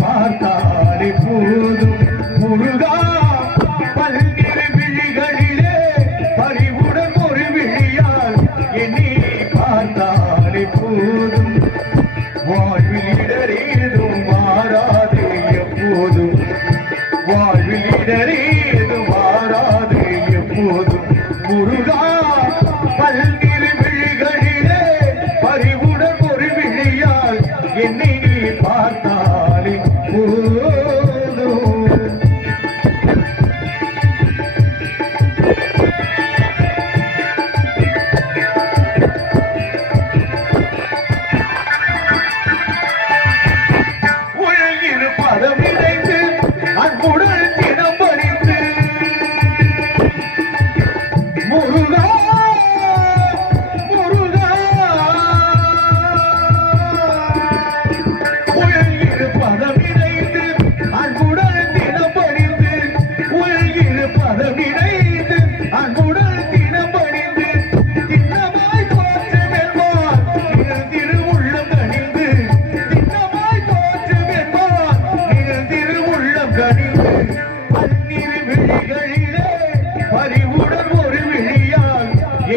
பார்த்தாலே போதும் முருகா பல்வேறு விழிகளிலே பறிவுடன் ஒரு விழியால் என்னை பார்த்தாலே போதும்.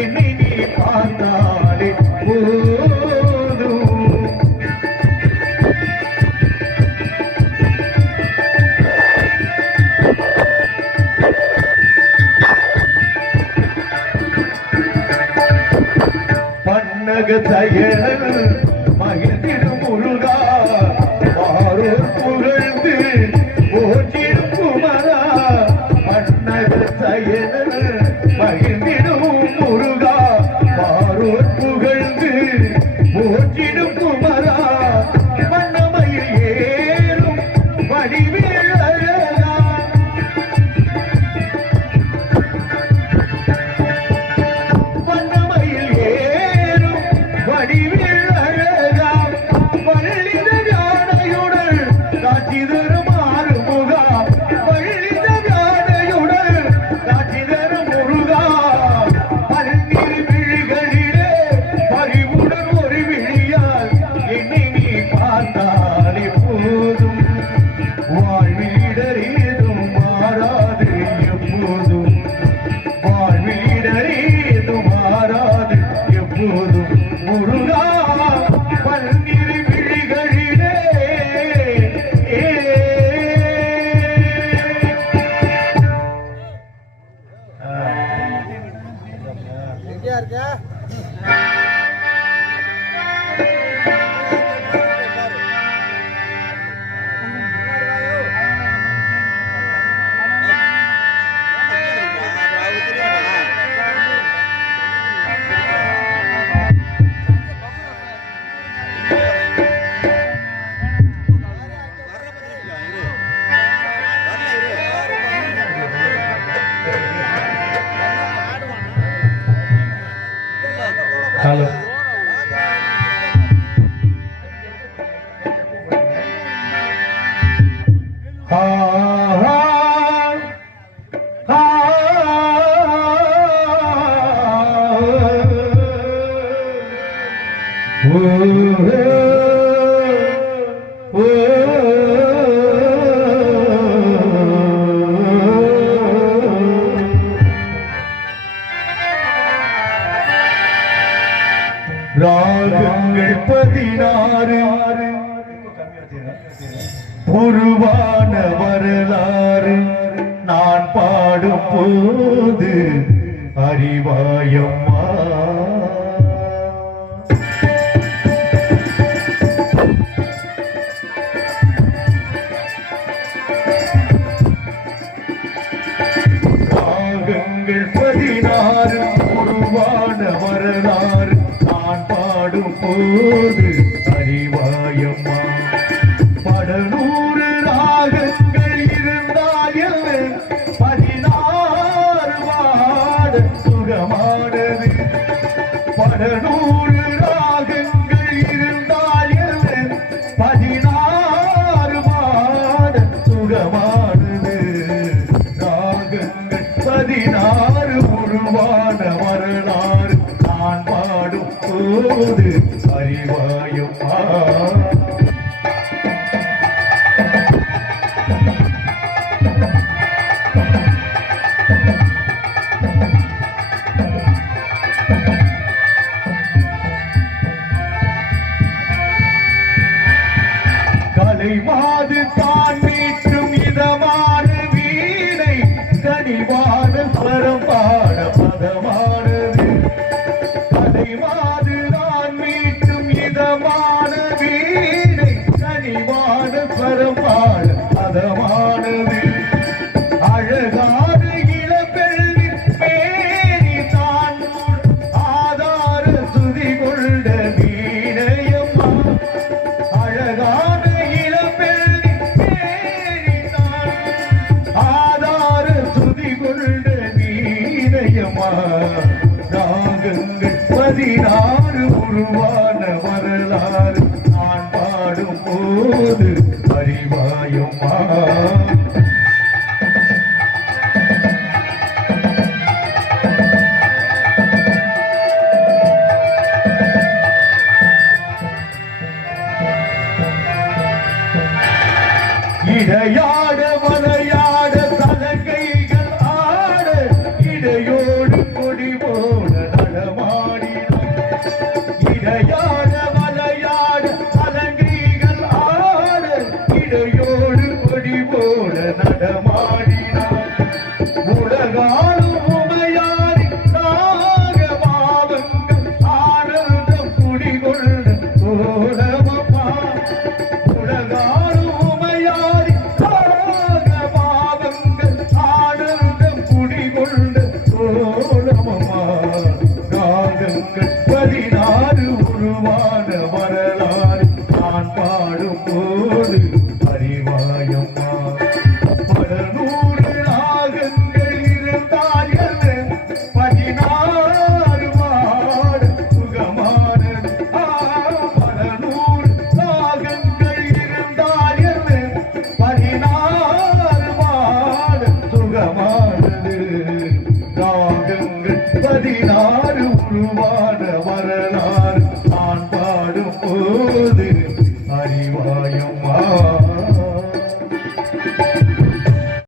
என்னை நீ பார்த்தாலே போதும். பன்னக தயல் மகிழ் eu pude batalha உருவான வரலாறு நான் பாடும் போது அறிவாயம்மா. பாகங்கள் பதினாறு உருவான வரலாறு நான் பாடும் போது அறிவாயம்மா. பதினாறு மாட சுகமானது ராகங்கள் பதினாறு உருவான வரலாறு நான் பாடும் போது அறிவாயும் ஆ பதினாறு உருவான வரலாறு நான் பாடும் போது அறிவாயுமா இடையாட மலையாட தலங்கைகள் ஆட இடையோடு கொடிவோம்